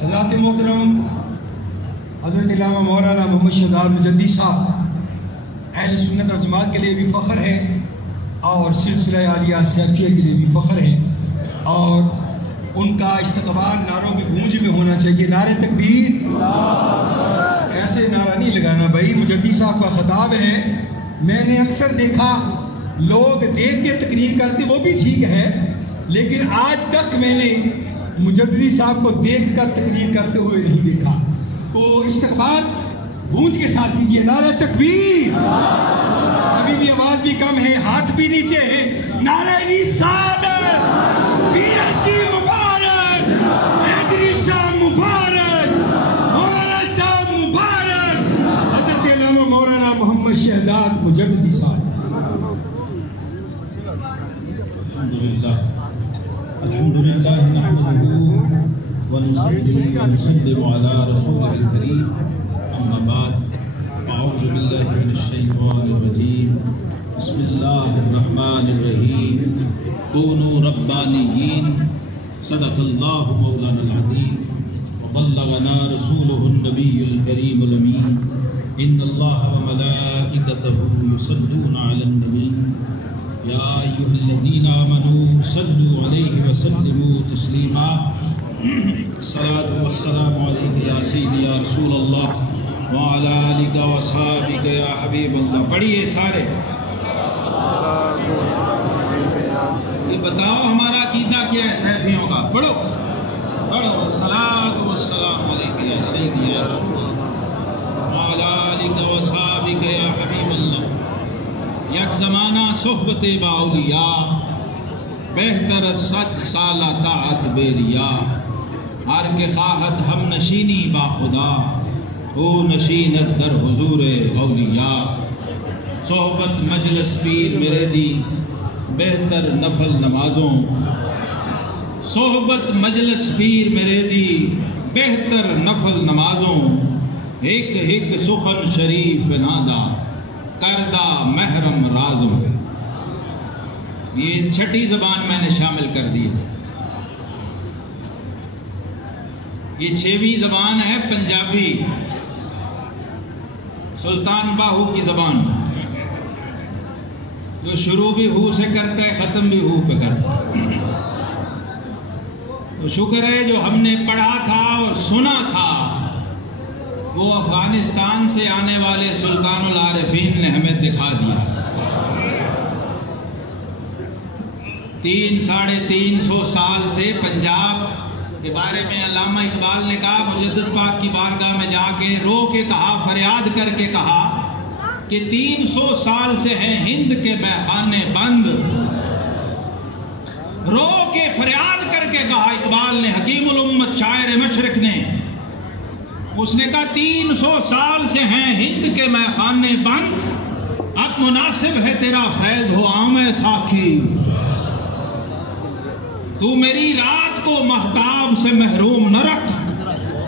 حضرات محترم حضرت علامہ مولانا محمد شہزاد مجدی صاحب اہل سنت اور جماعت کے لیے بھی فخر ہے اور سلسلہ عالیہ سیفیہ کے لیے بھی فخر ہے، اور ان کا استقبال نعروں کی گونج میں ہونا چاہیے۔ نعرہ تکبیر، ایسے نعرہ نہیں لگانا بھائی، مجدی صاحب کا خطاب ہے۔ میں نے اکثر دیکھا لوگ دیکھ کے تقریر کرتے، وہ بھی ٹھیک ہے، لیکن آج تک میں نے مجدی صاحب کو دیکھ کر تقریر کرتے ہوئے نہیں دیکھا۔ تو استقبال گونج کے ساتھ دیجیے، نعرہ تکبیر۔ ابھی بھی آواز بھی کم ہے، ہاتھ بھی نیچے ہے۔ نعرہ رسالت، پیرچی مبارک، حیدری صاحب مبارک، مولانا صاحب مبارک، حضرت علامہ مولانا محمد شہزاد مجدی صاحب۔ الحمدللہ نحمدہ ونصلی ونسلم علی رسولہ الکریم، اما بعد، اعوذ باللہ من الشیطان الرجیم، بسم اللہ الرحمن الرحیم، کونوا ربانیین، صدق اللہ مولانا العظیم، وبلغنا رسولہ النبی الکریم الامین، ان اللہ وملائکتہ یصلون علی النبی، یا ایھا الذین آمنوا صلوا علیہ وسلموا تسلیما، الصلاۃ والسلام علیک یا سیدی یا رسول اللہ وعلی آلک واصحابک یا حبیب اللہ۔ پڑھیے سارے، یہ بتاؤ ہمارا عقیدہ کیا ہے سیفیوں کا؟ پڑھو پڑھو، الصلاۃ والسلام علیک یا سیدی یا رسول اللہ وعلی آلک واصحابک یا حبیب اللہ۔ یک زمانہ صحبت با اولیاء، بہتر سچ سالہ طاعت بے ریا، ہر کے خواہد ہم نشینی با خدا، ہو نشینت در حضور اولیاء۔ صحبت مجلس پیر میرے دی، بہتر نفل نمازوں، صحبت مجلس پیر میرے دی، بہتر نفل نمازوں، ایک ایک سخن شریف نادا، کردہ محرم رازوں۔ یہ چھٹی زبان میں نے شامل کر دی ہے۔ یہ 6ویں زبان ہے پنجابی، سلطان باہو کی زبان، جو شروع بھی ہو سے کرتا ہے، ختم بھی ہو پہ کرتا ہے۔ تو شکر ہے جو ہم نے پڑھا تھا اور سنا تھا، وہ افغانستان سے آنے والے سلطان العارفین نے ہمیں دکھا دیا۔ 300-350 سال سے پنجاب کے بارے میں علامہ اقبال نے کہا، مجدد پاک کی بارگاہ میں جا کے رو کے کہا، فریاد کر کے کہا کہ 300 سال سے ہیں ہند کے میخانے بند۔ رو کے فریاد کر کے کہا اقبال نے، حکیم الامت شاعر مشرق نے، اس نے کہا 300 سال سے ہیں ہند کے میخانے بند، اب مناسب ہے تیرا فیض ہو عام ساکھی، تو میری رات کو مہتاب سے محروم نہ رکھ،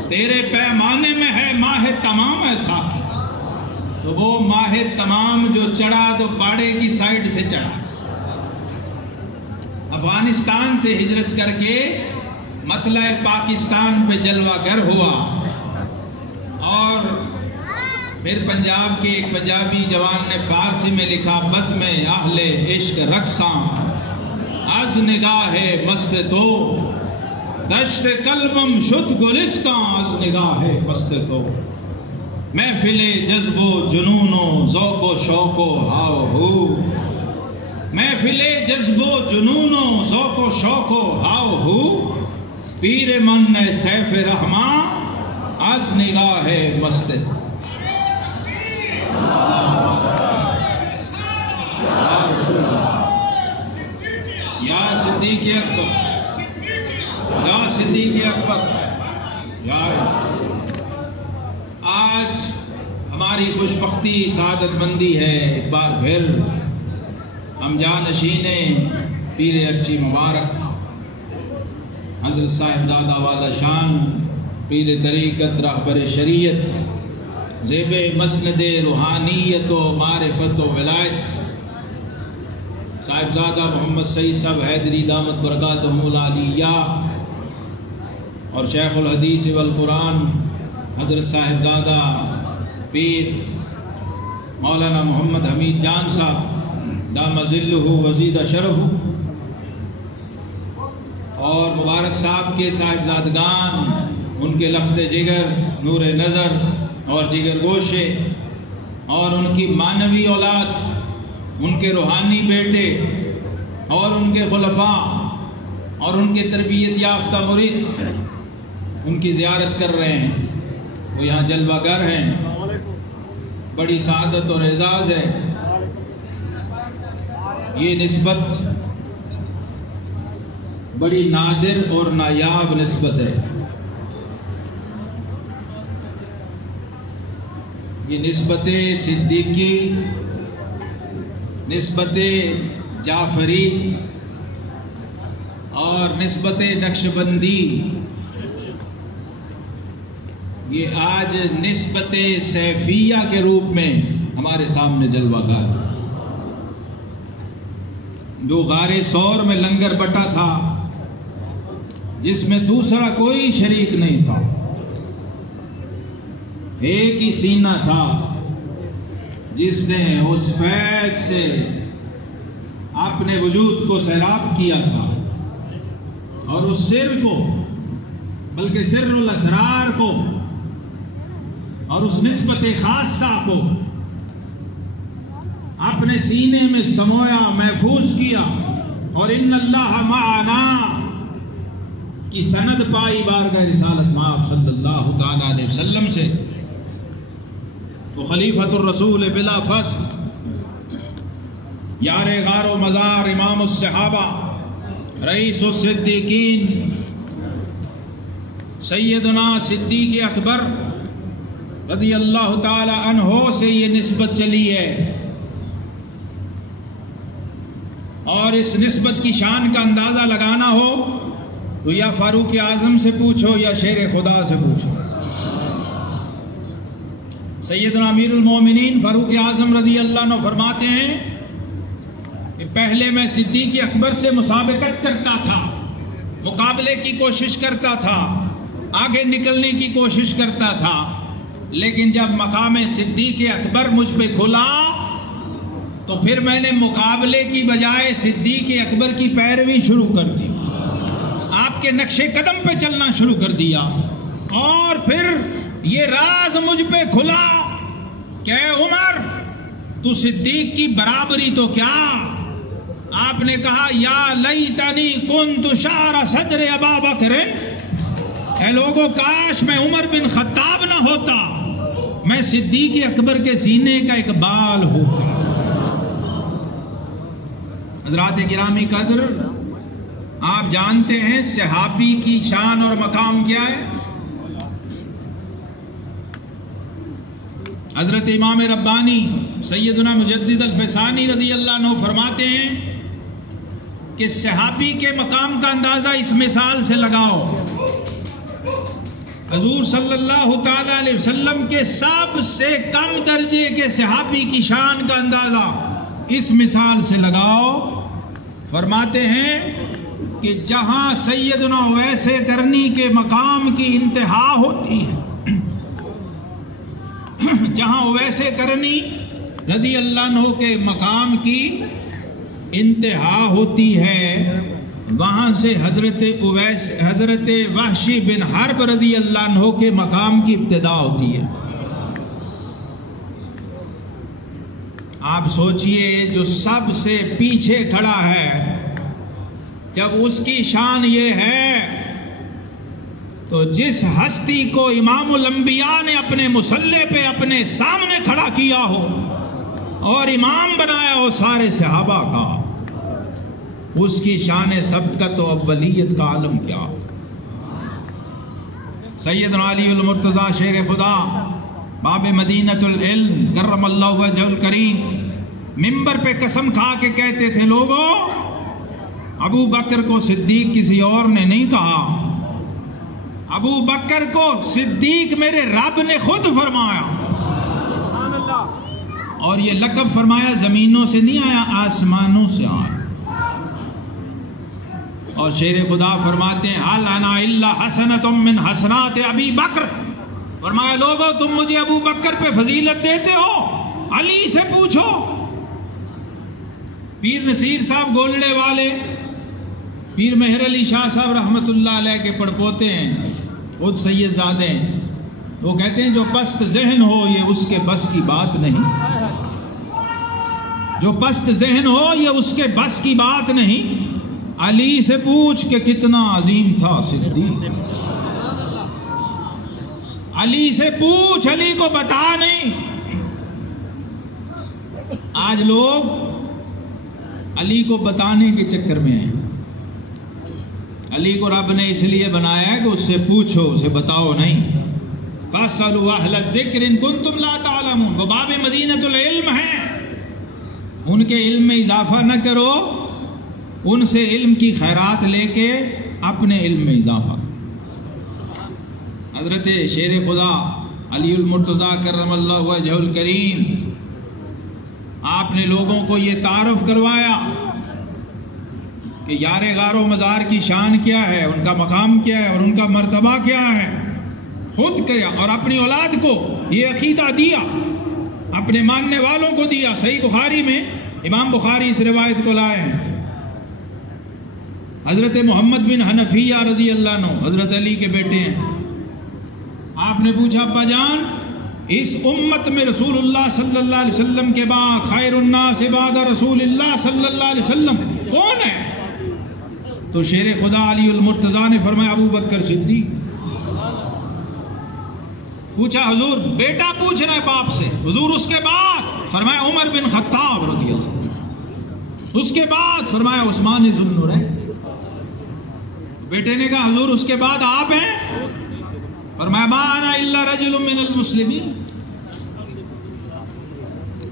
تیرے پیمانے میں ہے ماہ تمام ہے ساکھی۔ تو وہ ماہ تمام جو چڑھا تو باڑے کی سائیڈ سے چڑھا، افغانستان سے ہجرت کر کے مطلع پاکستان پہ جلوہ گر ہوا، اور پھر پنجاب کے ایک پنجابی جوان نے فارسی میں لکھا، بس میں اہل عشق رقصاں از نگاہ مست تو، دشت قلبم شد گلستاں از نگاہ مست تو، محفل جذب و جنون و ذوق و شوق و ہاؤ ہو، محفل جذب و جنون و ذوق و شوق و ہاؤ ہو، پیر من سیف رحماں از نگاہ مست تو۔ یا صدیق اکبر، یا صدیق اکبر، یا آج ہماری خوشبختی سعادت مندی ہے، ایک بار پھر ہم جانشین پیر ارچی مبارک حضرت صاحب دادا والا شان پیر طریقت رہبر شریعت زیب مسند روحانیت و معرفت و ولایت صاحبزادہ محمد سعید صاحب حیدری دامت برکاتہم العالیہ اور شیخ الحدیث والقرآن حضرت صاحبزادہ پیر مولانا محمد حمید جان صاحب دام ظلہ وزید شرف، اور مبارک صاحب کے صاحبزادگان، ان کے لخت جگر، نور نظر اور جگر گوشے، اور ان کی معنوی اولاد، ان کے روحانی بیٹے اور ان کے خلفاء اور ان کے تربیت یافتہ مرید ان کی زیارت کر رہے ہیں، وہ یہاں جلوہ گر ہیں۔ بڑی سعادت اور اعزاز ہے، یہ نسبت بڑی نادر اور نایاب نسبت ہے۔ یہ نسبت صدیقی، نسبت جعفری اور نسبت نقشبندی، یہ آج نسبت سیفیہ کے روپ میں ہمارے سامنے جلوہ گر، جو غار ثور میں لنگر بٹا تھا، جس میں دوسرا کوئی شریک نہیں تھا، ایک ہی سینہ تھا جس نے اس فیض سے اپنے وجود کو سیراب کیا تھا، اور اس سر کو، بلکہ سر الاسرار کو اور اس نسبت خاصہ کو اپنے سینے میں سمویا، محفوظ کیا، اور ان اللہ معنا کی سند پائی بارگاہ رسالت مآب صلی اللہ تعالی علیہ وسلم سے۔ تو خلیفۃ الرسول بلا فصل، یار غار و مزار، امام الصحابہ، رئیس الصدیقین، سیدنا صدیق اکبر رضی اللہ تعالی عنہ سے یہ نسبت چلی ہے، اور اس نسبت کی شان کا اندازہ لگانا ہو تو یا فاروق اعظم سے پوچھو یا شیر خدا سے پوچھو۔ سیدنا امیر المومنین فاروق اعظم رضی اللہ عنہ فرماتے ہیں کہ پہلے میں صدیق اکبر سے مسابقت کرتا تھا، مقابلے کی کوشش کرتا تھا، آگے نکلنے کی کوشش کرتا تھا، لیکن جب مقام صدیق اکبر مجھ پہ کھلا تو پھر میں نے مقابلے کی بجائے صدیق اکبر کی پیروی شروع کر دی، آپ کے نقش قدم پہ چلنا شروع کر دیا، اور پھر یہ راز مجھ پہ کھلا کہ اے عمر، تو صدیق کی برابری تو کیا؟ آپ نے کہا یا لیتنی کنت شعر صدر ابا بکر، اے لوگوں کاش میں عمر بن خطاب نہ ہوتا، میں صدیق اکبر کے سینے کا ایک بال ہوتا۔ حضرات گرامی قدر، آپ جانتے ہیں صحابی کی شان اور مقام کیا ہے؟ حضرت امام ربانی سیدنا مجدد الفسانی رضی اللہ عنہ فرماتے ہیں کہ صحابی کے مقام کا اندازہ اس مثال سے لگاؤ، حضور صلی اللہ تعالی علیہ وسلم کے سب سے کم درجے کے صحابی کی شان کا اندازہ اس مثال سے لگاؤ۔ فرماتے ہیں کہ جہاں سیدنا اویس کرنی کے مقام کی انتہا ہوتی ہے، جہاں اویس کرنی رضی اللہ عنہ کے مقام کی انتہا ہوتی ہے، وہاں سے حضرت وحشی بن حرب رضی اللہ عنہ کے مقام کی ابتدا ہوتی ہے۔ آپ سوچئے جو سب سے پیچھے کھڑا ہے، جب اس کی شان یہ ہے تو جس ہستی کو امام الانبیاء نے اپنے مصلی پہ اپنے سامنے کھڑا کیا ہو اور امام بنایا ہو سارے صحابہ کا، اس کی شان سبقت و اولیت کا عالم کیا؟ سیدنا علی المرتضی شیر خدا، باب مدینۃ العلم کرم اللہ وجہ الکریم، منبر پہ قسم کھا کے کہتے تھے، لوگوں ابو بکر کو صدیق کسی اور نے نہیں کہا، ابو بکر کو صدیق میرے رب نے خود فرمایا، اور یہ لقب فرمایا زمینوں سے نہیں آیا، آسمانوں سے آیا۔ اور شیر خدا فرماتے ہیں حَلْ أَنَا إِلَّا حَسَنَةٌ مِّنْ حَسَنَاتِ أَبِي بَكْرٍ، فرمایا لوگو تم مجھے ابو بکر پہ فضیلت دیتے ہو، علی سے پوچھو۔ پیر نصیر صاحب گولڑے والے، پیر مہر علی شاہ صاحب رحمت اللہ علیہ کے پڑپوتے ہیں، خود سید زادے ہیں، وہ کہتے ہیں جو پست ذہن ہو یہ اس کے بس کی بات نہیں، جو پست ذہن ہو یہ اس کے بس کی بات نہیں، علی سے پوچھ کہ کتنا عظیم تھا صدیق، علی سے پوچھ، علی کو بتا نہیں۔ آج لوگ علی کو بتانے کے چکر میں ہیں، علی کو رب نے اس لیے بنایا ہے کہ اس سے پوچھو، اسے بتاؤ نہیں۔ فَاسْأَلُوا أَهْلَ الذِّكْرِ إِن كُنتُمْ لَا تَعْلَمُونَ، وہ باب مدینۃ العلم ہیں، ان کے علم میں اضافہ نہ کرو، ان سے علم کی خیرات لے کے اپنے علم میں اضافہ۔ حضرت شیر خدا علی المرتضیٰ کرم اللہ وجہ الکریم، آپ نے لوگوں کو یہ تعارف کروایا کہ یار غار و مزار کی شان کیا ہے، ان کا مقام کیا ہے اور ان کا مرتبہ کیا ہے، خود کیا اور اپنی اولاد کو یہ عقیدہ دیا، اپنے ماننے والوں کو دیا۔ صحیح بخاری میں امام بخاری اس روایت کو لائے ہیں، حضرت محمد بن حنفیہ رضی اللہ عنہ حضرت علی کے بیٹے ہیں، آپ نے پوچھا ابا جان اس امت میں رسول اللہ صلی اللہ علیہ وسلم کے بعد خیر الناس بعد رسول اللہ صلی اللہ علیہ وسلم کون ہے؟ تو شیر خدا علی المرتضیٰ نے فرمایا ابو بکر صدیق۔ پوچھا حضور بیٹا پوچھ رہا ہے باپ سے، حضور اس کے بعد؟ فرمایا عمر بن خطاب رضی اللہ، اس کے بعد فرمایا عثمان ذو النورین۔ بیٹے نے کہا حضور اس کے بعد آپ ہیں؟ فرمایا ما انا الا رجل من المسلمین۔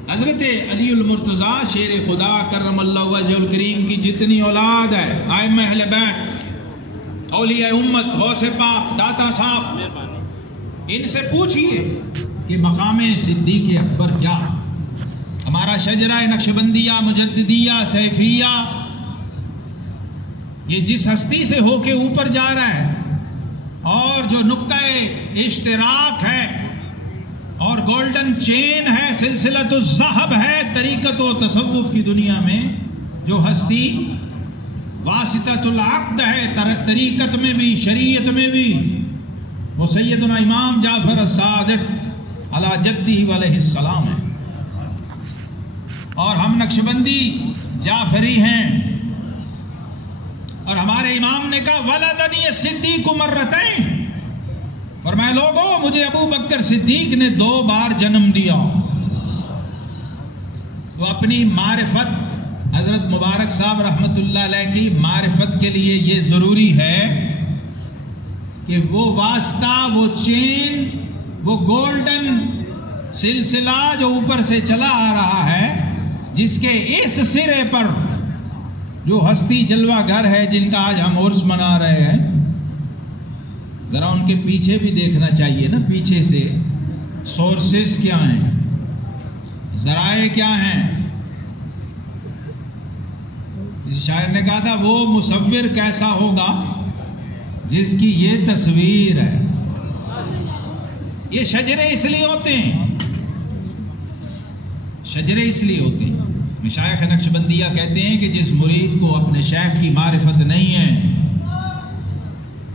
حضرت علی المرتضیٰ شیر خدا کرم اللہ وجہ الکریم کی جتنی اولاد ہے، ائمہ اہل بیت، اولیاء امت، غوث پاک، داتا صاحب، ان سے پوچھئے کہ مقام صدیق اکبر کیا؟ ہمارا شجرہ نقشبندیہ، مجددیہ، سیفیہ، یہ جس ہستی سے ہو کے اوپر جا رہا ہے اور جو نقطہ اشتراک ہے اور گولڈن چین ہے، سلسلۃ الذہب ہے طریقت و تصوف کی دنیا میں، جو ہستی واسطۃ العقد ہے طریقت میں بھی شریعت میں بھی، وہ سیدنا امام جعفر الصادق علی جدہ علیہ السلام ہے، اور ہم نقشبندی جعفری ہیں، اور ہمارے امام نے کہا ولدنی الصدیق مرتین، فرمایا لوگوں مجھے ابو بکر صدیق نے 2 بار جنم دیا۔ وہ اپنی معرفت، حضرت مبارک صاحب رحمت اللہ علیہ کی معرفت کے لیے یہ ضروری ہے کہ وہ واسطہ، وہ چین، وہ گولڈن سلسلہ جو اوپر سے چلا آ رہا ہے، جس کے اس سرے پر جو ہستی جلوہ گھر ہے جن کا آج ہم عرس منا رہے ہیں، ذرا ان کے پیچھے بھی دیکھنا چاہیے نا، پیچھے سے سورسز کیا ہیں، ذرائع کیا ہیں۔ اس شاعر نے کہا تھا وہ مصور کیسا ہوگا جس کی یہ تصویر ہے۔ یہ شجرے اس لیے ہوتے ہیں، شجرے اس لیے ہوتے ہیں۔ مشائخ نقشبندیہ کہتے ہیں کہ جس مرید کو اپنے شیخ کی معرفت نہیں ہے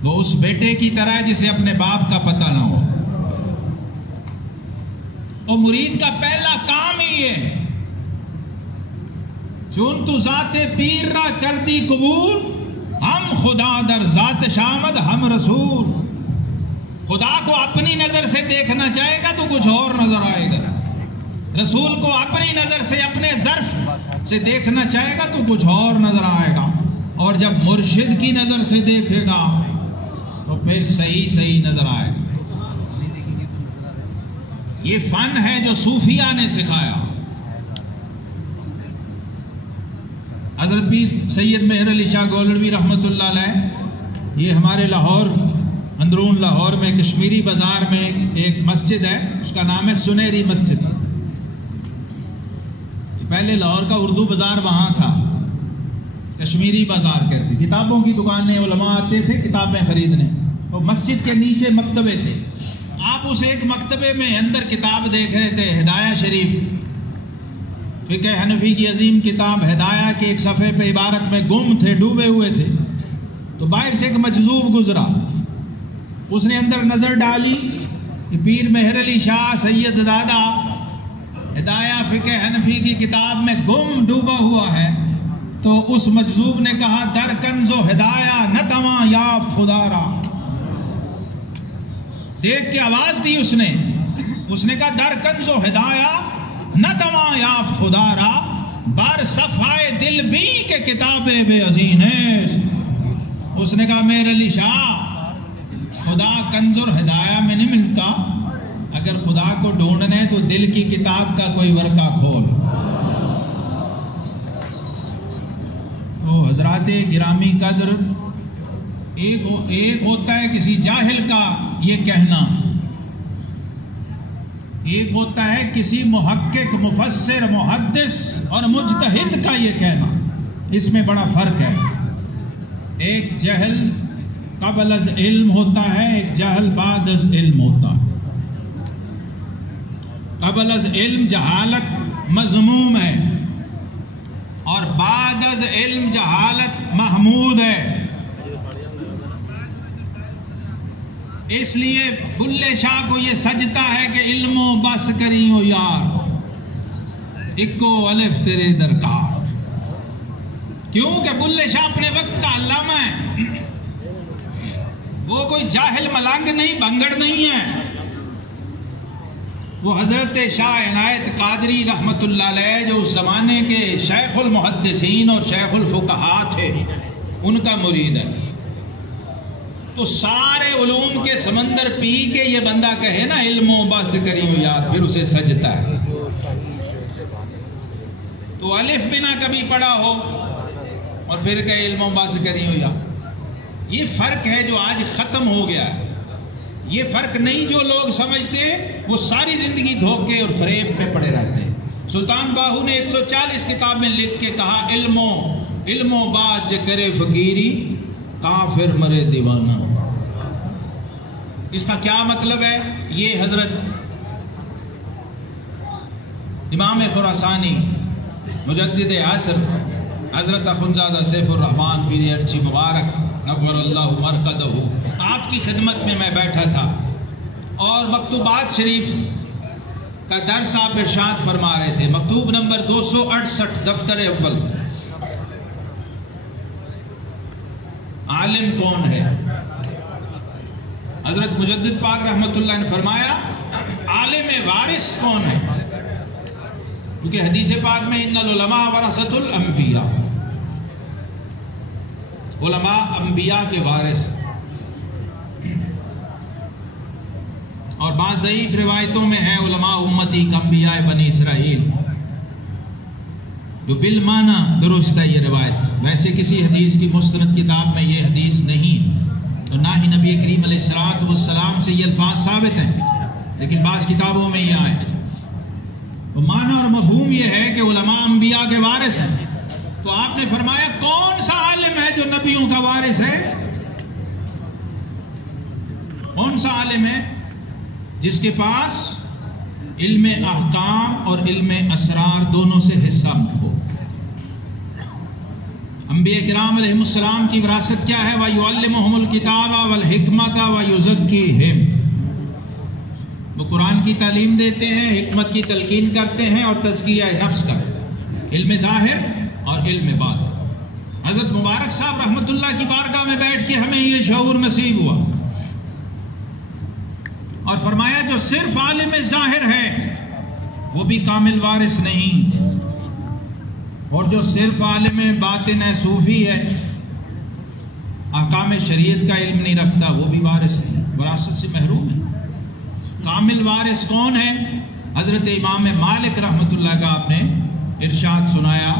وہ اس بیٹے کی طرح ہے جسے اپنے باپ کا پتہ نہ ہو۔ اور مرید کا پہلا کام ہی یہ ہے چون تو ذات پیر را کردی قبول، ہم خدا در ذات شامد ہم رسول۔ خدا کو اپنی نظر سے دیکھنا چاہے گا تو کچھ اور نظر آئے گا، رسول کو اپنی نظر سے اپنے ظرف سے دیکھنا چاہے گا تو کچھ اور نظر آئے گا، اور جب مرشد کی نظر سے دیکھے گا تو پھر صحیح نظر آئے گا۔ یہ فن ہے جو صوفیہ نے سکھایا۔ حضرت پیر سید مہر علی شاہ گولڑوی رحمت اللہ علیہ، یہ ہمارے لاہور، اندرون لاہور میں کشمیری بازار میں ایک مسجد ہے، اس کا نام ہے سنہری مسجد۔ پہلے لاہور کا اردو بازار وہاں تھا، کشمیری بازار کہتے، کتابوں کی دکانیں، علماء آتے تھے کتابیں خریدنے، اور مسجد کے نیچے مکتبے تھے۔ آپ اس ایک مکتبے میں اندر کتاب دیکھ رہے تھے، ہدایہ شریف، فقہ حنفی کی عظیم کتاب ہدایہ کے ایک صفحے پہ عبارت میں گم تھے، ڈوبے ہوئے تھے، تو باہر سے ایک مجذوب گزرا، اس نے اندر نظر ڈالی کہ پیر مہر علی شاہ سید زادہ ہدایہ فقہ حنفی کی کتاب میں گم ڈوبا ہوا ہے، تو اس مجذوب نے کہا در کنز و ہدایہ نتواں یافت خدا را۔ دیکھ کے آواز دی اس نے کہا در کنز و ہدایہ نتواں یافت خدا را، بر صفحہ دل بھی کے کتابیں بے عظیم ہے۔ اس نے کہا مہر علی شاہ، خدا کنز اور ہدایہ میں نہیں ملتا، اگر خدا کو ڈھونڈنا ہے تو دل کی کتاب کا کوئی ورقہ کھول۔ تو حضرات گرامی قدر، ایک ہوتا ہے کسی جاہل کا یہ کہنا، ایک ہوتا ہے کسی محقق، مفسر، محدث اور مجتہد کا یہ کہنا، اس میں بڑا فرق ہے۔ ایک جہل قبل از علم ہوتا ہے، ایک جہل بعد از علم ہوتا ہے۔ قبل از علم جہالت مذموم ہے، اور بعد از علم جہالت محمود ہے۔ اس لیے بلے شاہ کو یہ سجتا ہے کہ علم و بس کری ہو یار، اکو الف تیرے درکار۔ کیوں کہ بلے شاہ اپنے وقت کا علامہ ہے، وہ کوئی جاہل ملنگ نہیں، بنگڑ نہیں ہے۔ وہ حضرت شاہ عنایت قادری رحمت اللہ علیہ جو اس زمانے کے شیخ المحدثین اور شیخ الفقہاء تھے، ان کا مرید ہے۔ تو سارے علوم کے سمندر پی کے یہ بندہ کہے نا علم و بس کری ہو یار، پھر اسے سجتا ہے۔ تو الف بنا کبھی پڑھا ہو اور پھر کہ علم و بس کری ہو یار، یہ فرق ہے جو آج ختم ہو گیا ہے۔ یہ فرق نہیں جو لوگ سمجھتے ہیں، وہ ساری زندگی دھوکے اور فریب میں پڑے رہتے ہیں۔ سلطان باہو نے 140 کتاب میں لکھ کے کہا علم و بات کرے فقیری، کافر مرے دیوانہ۔ اس کا کیا مطلب ہے؟ یہ حضرت امام خراسانی مجدد عصر حضرت اخندزادہ سیف الرحمن پیر ارچی مبارک نور اللہ مرقدہ، آپ کی خدمت میں میں بیٹھا تھا، اور مکتوبات شریف کا درس آپ ارشاد فرما رہے تھے۔ مکتوب نمبر 268 دفتر اول، عالم کون ہے؟ حضرت مجدد پاک رحمت اللہ نے فرمایا عالم وارث کون ہے؟ کیونکہ حدیث پاک میں ان العلماء ورثۃ الانبیاء، علماء انبیاء کے وارث، اور بعض ضعیف روایتوں میں ہے علماء امتی کانبیاء بنی اسرائیل، جو بالمعنی درست ہے یہ روایت۔ ویسے کسی حدیث کی مستند کتاب میں یہ حدیث نہیں، تو نہ ہی نبی کریم علیہ السلام سے یہ الفاظ ثابت ہیں، لیکن بعض کتابوں میں یہ آئے۔ تو معنی اور مفہوم یہ ہے کہ علماء انبیاء کے وارث ہیں۔ تو آپ نے فرمایا کون سا عالم ہے جو نبیوں کا وارث ہے؟ کون سا عالم ہے جس کے پاس علم احکام اور علم اسرار دونوں سے حصہ ہو؟ انبیاء کرام علیہ السلام کی وراثت کیا ہے؟ وَيُعَلِّمُهُمُ الْكِتَابَ وَالْحِكْمَةَ وَيُزَكِّيهِمْ، وہ قرآن کی تعلیم دیتے ہیں، حکمت کی تلقین کرتے ہیں اور تزکیہ نفس کرتے ہیں، علم ظاہر اور علم باطن۔ حضرت مبارک صاحب رحمت اللہ کی بارگاہ میں بیٹھ کے ہمیں یہ شعور نصیب ہوا، اور فرمایا جو صرف عالم ظاہر ہے وہ بھی کامل وارث نہیں، اور جو صرف عالم باطن ہے، صوفی ہے، احکام شریعت کا علم نہیں رکھتا، وہ بھی وارث نہیں، وراثت سے محروم ہے۔ کامل وارث کون ہے؟ حضرت امام مالک رحمت اللہ کا آپ نے ارشاد سنایا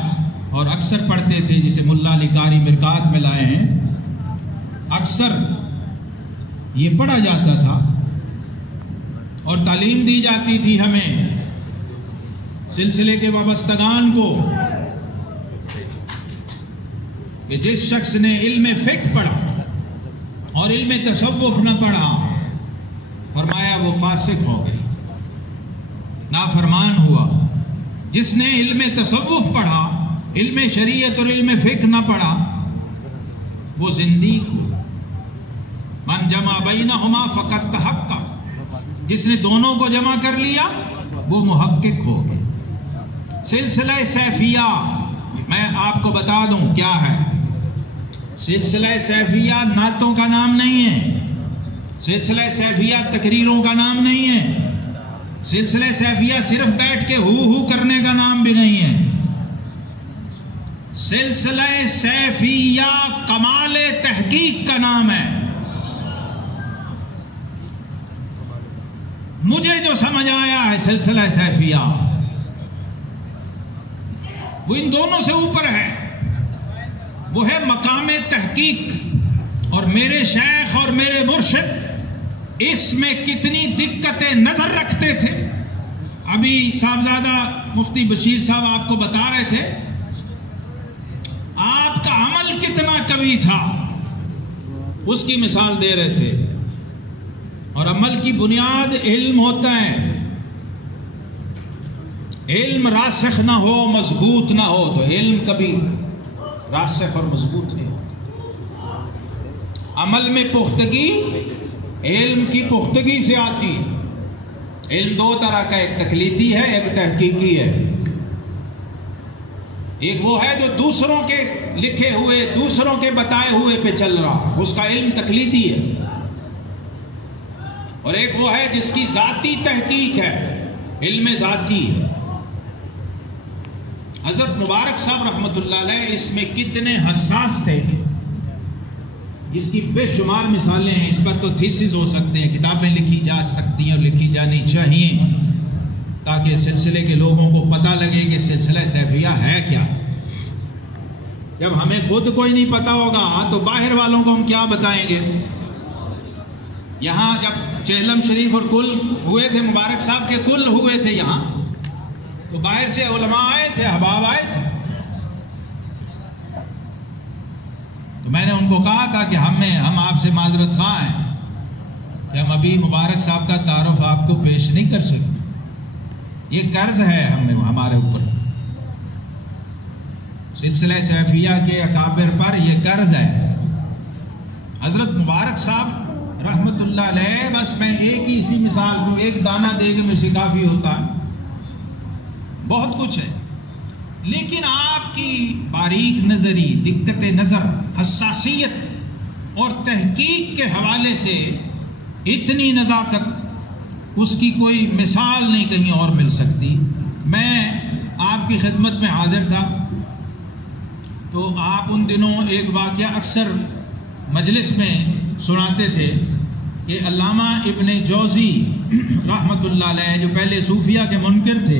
اور اکثر پڑھتے تھے، جسے ملا علی قاری مرکات میں لائے ہیں، اکثر یہ پڑھا جاتا تھا اور تعلیم دی جاتی تھی ہمیں سلسلے کے وابستگان کو کہ جس شخص نے علم فقہ پڑھا اور علم تصوف نہ پڑھا، فرمایا وہ فاسق ہو گئی، نافرمان ہوا۔ جس نے علم تصوف پڑھا، علم شریعت اور علم فقہ نہ پڑھا، وہ زندیق ہوا۔ من جمع بینہما فقد تحقق، جس نے دونوں کو جمع کر لیا وہ محقق ہو گیا۔ سلسلہ سیفیہ میں آپ کو بتا دوں کیا ہے۔ سلسلہ سیفیہ نعتوں کا نام نہیں ہے، سلسلہ سیفیہ تقریروں کا نام نہیں ہے، سلسلہ سیفیہ صرف بیٹھ کے ہو کرنے کا نام بھی نہیں ہے۔ سلسلہ سیفیہ کمال تحقیق کا نام ہے۔ مجھے جو سمجھ آیا ہے سلسلہ سیفیہ وہ ان دونوں سے اوپر ہے، وہ ہے مقام تحقیق۔ اور میرے شیخ اور میرے مرشد اس میں کتنی دقتیں نظر رکھتے تھے، ابھی صاحبزادہ مفتی بشیر صاحب آپ کو بتا رہے تھے، آپ کا عمل کتنا قوی تھا اس کی مثال دے رہے تھے۔ اور عمل کی بنیاد علم ہوتا ہے، علم راسخ نہ ہو، مضبوط نہ ہو تو علم کبھی راسخ اور مضبوط نہیں ہوتا۔ عمل میں پختگی علم کی پختگی سے آتی ہے۔ علم دو طرح کا، ایک تقلیدی ہے، ایک تحقیقی ہے۔ ایک وہ ہے جو دوسروں کے لکھے ہوئے، دوسروں کے بتائے ہوئے پہ چل رہا، اس کا علم تقلیدی ہے۔ اور ایک وہ ہے جس کی ذاتی تحقیق ہے، علم ذاتی ہے۔ حضرت مبارک صاحب رحمۃ اللہ علیہ اس میں کتنے حساس تھے، اس کی بے شمار مثالیں ہیں۔ اس پر تو تھیسز ہو سکتے ہیں، کتابیں لکھی جا سکتی ہیں اور لکھی جانی چاہیے تاکہ سلسلے کے لوگوں کو پتہ لگے کہ سلسلہ سیفیہ ہے کیا۔ جب ہمیں خود کوئی نہیں پتہ ہوگا تو باہر والوں کو ہم کیا بتائیں گے۔ یہاں جب چہلم شریف اور کل ہوئے تھے، مبارک صاحب کے کل ہوئے تھے یہاں، تو باہر سے علماء آئے تھے، احباب آئے تھے، تو میں نے ان کو کہا تھا کہ ہم آپ سے معذرت خواہ ہیں کہ ہم ابھی مبارک صاحب کا تعارف آپ کو پیش نہیں کر سکتے، یہ قرض ہے ہمارے اوپر، سلسلہ سیفیہ کے اکابر پر یہ قرض ہے۔ حضرت مبارک صاحب رحمت اللہ علیہ، بس میں ایک ہی اسی مثال کو، ایک دانہ دے کے مجھے کافی ہوتا ہے، بہت کچھ ہے، لیکن آپ کی باریک نظری، دقت نظر، حساسیت اور تحقیق کے حوالے سے اتنی نزاکت، اس کی کوئی مثال نہیں کہیں اور مل سکتی۔ میں آپ کی خدمت میں حاضر تھا تو آپ ان دنوں ایک واقعہ اکثر مجلس میں سناتے تھے کہ علامہ ابن جوزی رحمت اللہ علیہ، جو پہلے صوفیہ کے منکر تھے،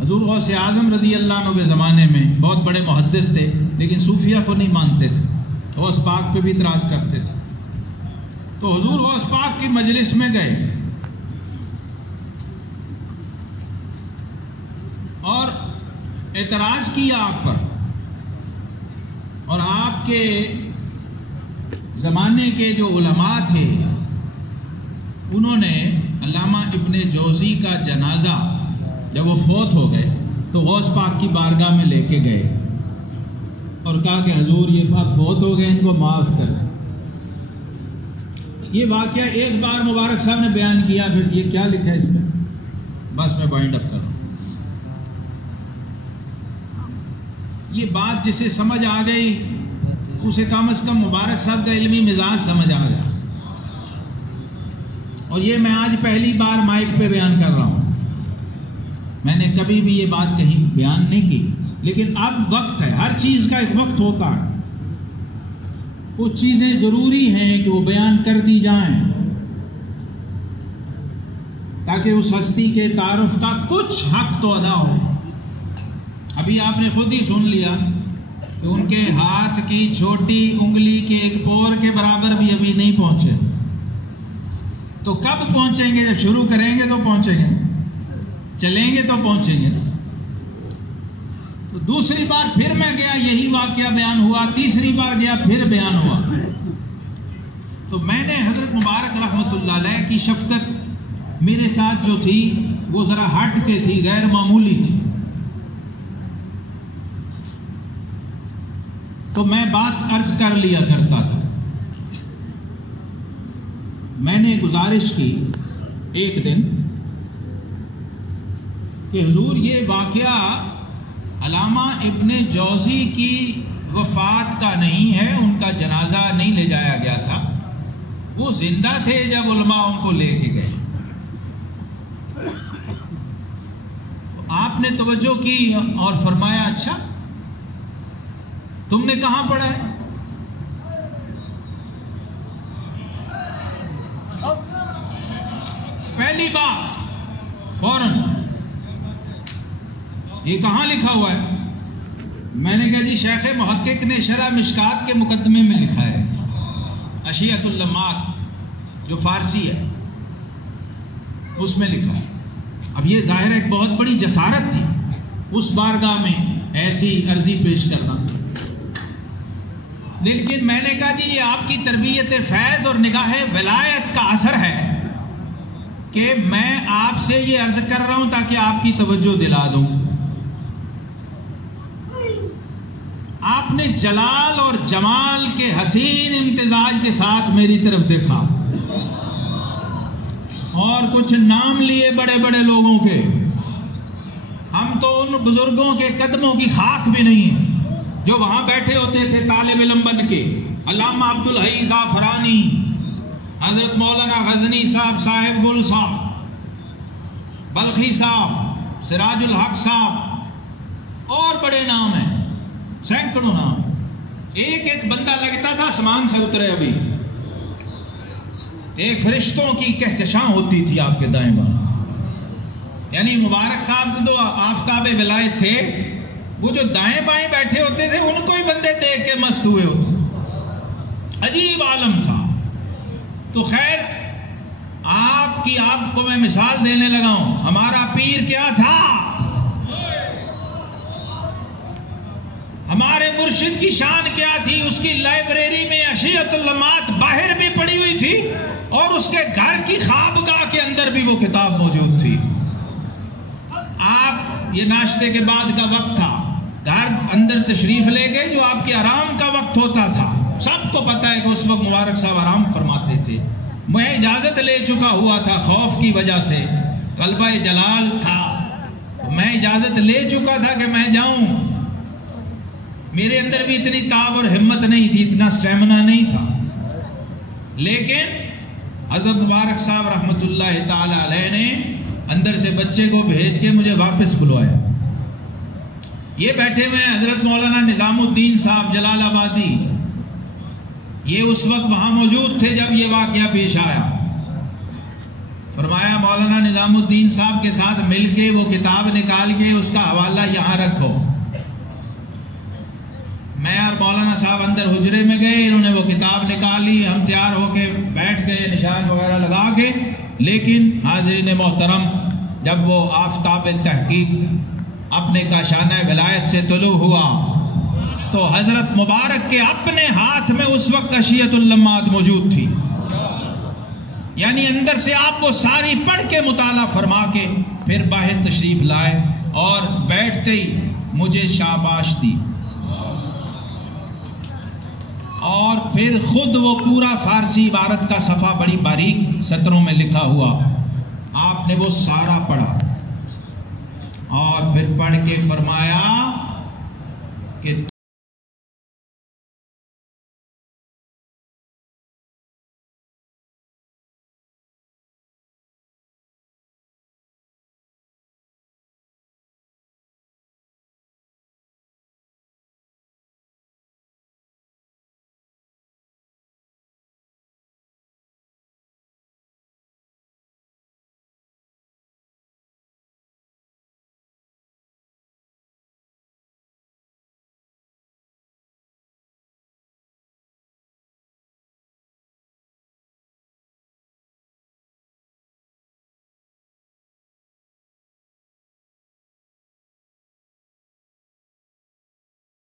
حضور غوث اعظم رضی اللہ عنہ کے زمانے میں بہت بڑے محدث تھے، لیکن صوفیہ کو نہیں مانتے تھے، غوث پاک پہ بھی اعتراض کرتے تھے۔ تو حضور غوث پاک کی مجلس میں گئے اور اعتراض کیا آپ پر، اور آپ کے زمانے کے جو علماء تھے انہوں نے علامہ ابن جوزی کا جنازہ جب وہ فوت ہو گئے تو غوث پاک کی بارگاہ میں لے کے گئے اور کہا کہ حضور یہ فوت ہو گئے، ان کو معاف کریں۔ یہ واقعہ ایک بار مبارک صاحب نے بیان کیا، پھر یہ کیا لکھا ہے اس میں، بس میں بائنڈ اپ کروں۔ یہ بات جسے سمجھ آ گئی اسے کم از کم مبارک صاحب کا علمی مزاج سمجھ آ گیا، اور یہ میں آج پہلی بار مائک پہ بیان کر رہا ہوں، میں نے کبھی بھی یہ بات کہیں بیان نہیں کی، لیکن اب وقت ہے، ہر چیز کا ایک وقت ہوتا ہے، کچھ چیزیں ضروری ہیں کہ وہ بیان کر دی جائیں تاکہ اس ہستی کے تعارف کا کچھ حق تو ادا ہو۔ ابھی آپ نے خود ہی سن لیا کہ ان کے ہاتھ کی چھوٹی انگلی کے ایک پور کے برابر بھی ابھی نہیں پہنچے، تو کب پہنچیں گے؟ جب شروع کریں گے تو پہنچیں گے، چلیں گے تو پہنچیں گے۔ تو دوسری بار پھر میں گیا، یہی واقعہ بیان ہوا، تیسری بار گیا پھر بیان ہوا. تو میں نے حضرت مبارک رحمۃ اللہ علیہ کی شفقت میرے ساتھ جو تھی وہ ذرا ہٹ کے تھی، غیر معمولی تھی. تو میں بات عرض کر لیا کرتا تھا. میں نے گزارش کی ایک دن کہ حضور یہ واقعہ علامہ ابن جوزی کی وفات کا نہیں ہے، ان کا جنازہ نہیں لے جایا گیا تھا، وہ زندہ تھے جب علماء ان کو لے کے گئے. آپ نے توجہ کی اور فرمایا اچھا تم نے کہاں پڑھا ہے؟ پہلی بات فوراً یہ کہاں لکھا ہوا ہے؟ میں نے کہا جی شیخ محقق نے شرح مشکات کے مقدمے میں لکھا ہے، اشیعۃ اللمات جو فارسی ہے اس میں لکھا ہے. اب یہ ظاہر ایک بہت بڑی جسارت تھی اس بارگاہ میں ایسی عرضی پیش کرنا، لیکن میں نے کہا جی یہ آپ کی تربیت فیض اور نگاہ ولایت کا اثر ہے کہ میں آپ سے یہ عرض کر رہا ہوں تاکہ آپ کی توجہ دلا دوں. آپ نے جلال اور جمال کے حسین امتزاج کے ساتھ میری طرف دیکھا اور کچھ نام لیے بڑے بڑے لوگوں کے. ہم تو ان بزرگوں کے قدموں کی خاک بھی نہیں ہیں جو وہاں بیٹھے ہوتے تھے طالب علم بن کے. علامہ عبدالحی زعفرانی، حضرت مولانا غزنی صاحب، صاحب گل صاحب، بلخی صاحب، سراج الحق صاحب، اور بڑے نام ہیں، سینکڑوں نام. ایک ایک بندہ لگتا تھا آسمان سے اترے. ابھی ایک فرشتوں کی کہکشاں ہوتی تھی آپ کے دائیں بائیں. یعنی مبارک صاحب تو آفتاب ولایت تھے، وہ جو دائیں بائیں بیٹھے ہوتے تھے ان کو ہی بندے دیکھ کے مست ہوئے ہوتے. عجیب عالم تھا. تو خیر آپ کو میں مثال دینے لگا ہوں. ہمارا پیر کیا تھا؟ ہمارے مرشد کی شان کیا تھی؟ اس کی لائبریری میں اشیعۃ اللمات باہر بھی پڑی ہوئی تھی اور اس کے گھر کی خوابگاہ کے اندر بھی وہ کتاب موجود تھی. آپ یہ ناشتے کے بعد کا وقت تھا، گھر اندر تشریف لے گئے جو آپ کے آرام کا وقت ہوتا تھا. سب کو پتا ہے کہ اس وقت مبارک صاحب آرام فرماتے تھے. میں اجازت لے چکا ہوا تھا خوف کی وجہ سے، غلبہ جلال تھا، میں اجازت لے چکا تھا کہ میں جاؤں. میرے اندر بھی اتنی تاب اور ہمت نہیں تھی، اتنا سٹیمنا نہیں تھا. لیکن حضرت مبارک صاحب رحمۃ اللہ تعالی علیہ نے اندر سے بچے کو بھیج کے مجھے واپس بلوایا. یہ بیٹھے ہوئے حضرت مولانا نظام الدین صاحب جلال آبادی، یہ اس وقت وہاں موجود تھے جب یہ واقعہ پیش آیا. فرمایا مولانا نظام الدین صاحب کے ساتھ مل کے وہ کتاب نکال کے اس کا حوالہ یہاں رکھو. میں اور مولانا صاحب اندر حجرے میں گئے، انہوں نے وہ کتاب نکالی، ہم تیار ہو کے بیٹھ گئے نشان وغیرہ لگا کے. لیکن حاضرین محترم، جب وہ آفتاب تحقیق اپنے کاشانہ ولایت سے طلوع ہوا تو حضرت مبارک کے اپنے ہاتھ میں اس وقت اشیعۃ اللمات موجود تھی. یعنی اندر سے آپ وہ ساری پڑھ کے مطالعہ فرما کے پھر باہر تشریف لائے اور بیٹھتے ہی مجھے شاباش دی اور پھر خود وہ پورا فارسی عبارت کا صفحہ بڑی باریک سطروں میں لکھا ہوا آپ نے وہ سارا پڑھا اور پھر پڑھ کے فرمایا کہ